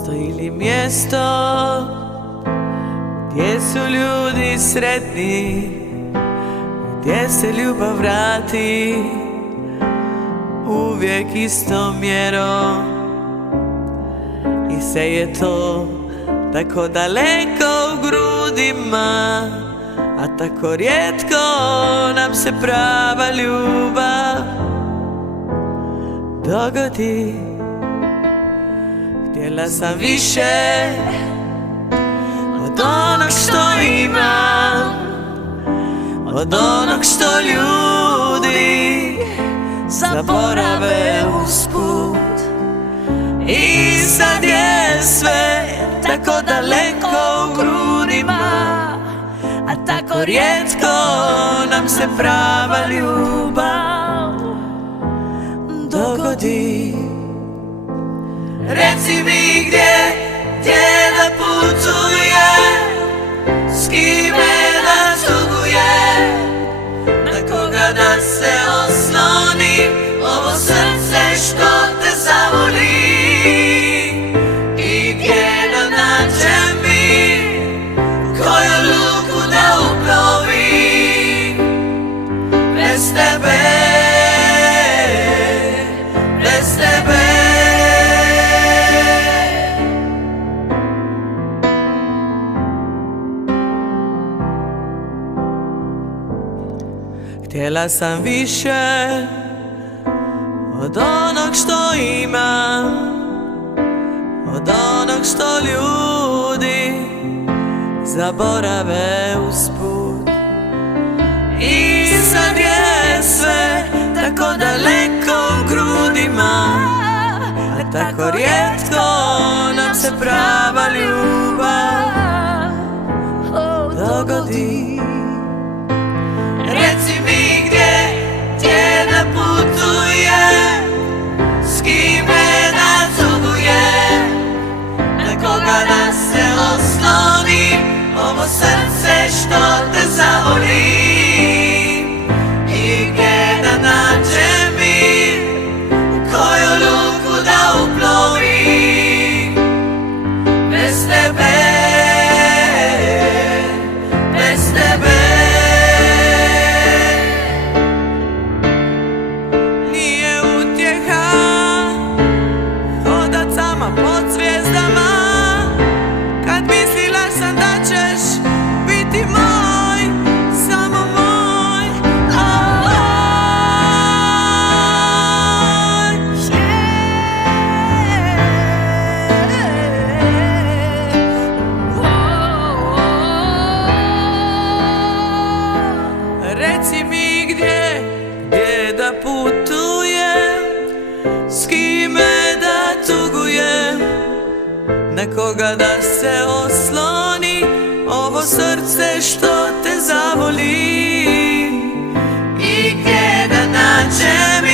Postoji li mjesto gdje su ljudi sretni, gdje se ljubav vrati uvijek istom mjerom? I sve je to tako daleko u grudima, a tako rijetko nam se prava ljubav dogodi. Htjela sam više od onog što imam, od onog što ljudi zaborave usput. I sad je sve tako daleko u grudima, a tako rijetko nam se prava ljubav dogodi. Reci mi gdje da putujem, s kime da tugujem, na koga da se oslonim, ovo srce što te zavoli. I gdje da nađem mir, koju luku da uplovim, bez tebe, bez tebe. Htjela sam više od onog što imam, od onog što ljudi zaborave usput. I sad je sve tako daleko u grudima, a tako rijetko nam se prava ljubav dogodi. Reci mi gdje da putujem, s kime da tugujem, na koga da se oslonim, ovo srce što te zavoli. I gdje da nađem mir, koju luku da uplovim, bez tebe, bez tebe. Pod zvijezdama, kad mislila sam da ćeš biti moj, samo moj. Reci mi gdje da putujem, s kime da tugujem, na koga da se osloni, ovo srce što te zavoli. I gdje da nađem